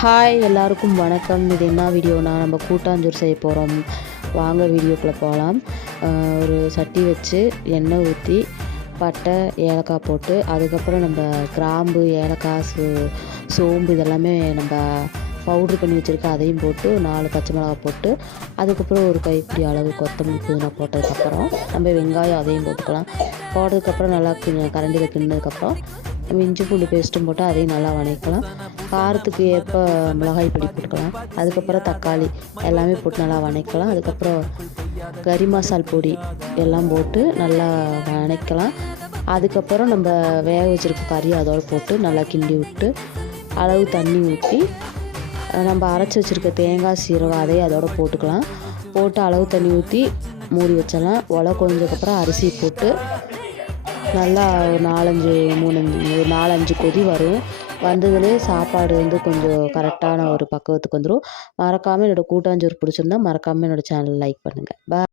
Hi எல்லாருக்கும் வணக்கம். இது என்ன வீடியோனா, நம்ம கூட்டாஞ்சோறு செய்ய போகிறோம். வாங்க வீடியோக்குள்ளே போகலாம். ஒரு சட்டி வச்சு எண்ணெய் ஊற்றி பட்டை ஏலக்காய் போட்டு, அதுக்கப்புறம் நம்ம கிராம்பு ஏலக்காய் சோம்பு இதெல்லாமே நம்ம பவுட்ரு பண்ணி வச்சுருக்க அதையும் போட்டு 4 பச்சை மிளகாய் போட்டு, அதுக்கப்புறம் ஒரு கைப்பிடி அளவு கொத்தமல்லி புதினா போட்டதுக்கப்புறம் நம்ம வெங்காயம் அதையும் போட்டுக்கலாம். போட்டதுக்கப்புறம் நல்லா கரண்டியில் கிண்டினதுக்கப்புறம் நம்ம இஞ்சி பூண்டு பேஸ்ட்டும் போட்டு அதையும் நல்லா வதக்கலாம். காரத்துக்கு ஏற்ப மிளகாய் பொடி போட்டுக்கலாம். அதுக்கப்புறம் தக்காளி எல்லாமே போட்டு நல்லா வதக்கலாம். அதுக்கப்புறம் கறி மசால் பொடி எல்லாம் போட்டு நல்லா வதக்கலாம். அதுக்கப்புறம் நம்ம வேக வச்சுருக்க கறி அதோடு போட்டு நல்லா கிண்டி விட்டு அளவு தண்ணி ஊற்றி நம்ம அரைச்சி வச்சுருக்க தேங்காய் சீரகம் அதையும் அதோடு போட்டுக்கலாம். போட்டு அளவு தண்ணி ஊற்றி மூடி வச்சிடலாம். உலை கொதிஞ்சதுக்கப்புறம் அரிசி போட்டு நல்லா ஒரு 4-5 கொதி வரும். வந்ததுலேயே சாப்பாடு கொஞ்சம் கரெக்டான ஒரு பக்குவத்துக்கு வந்துடும். மறக்காமல் என்னோடய கூட்டாஞ்சோறு பிடிச்சிருந்தா மறக்காமல் என்னோடய சேனலை லைக் பண்ணுங்கள். பாய்.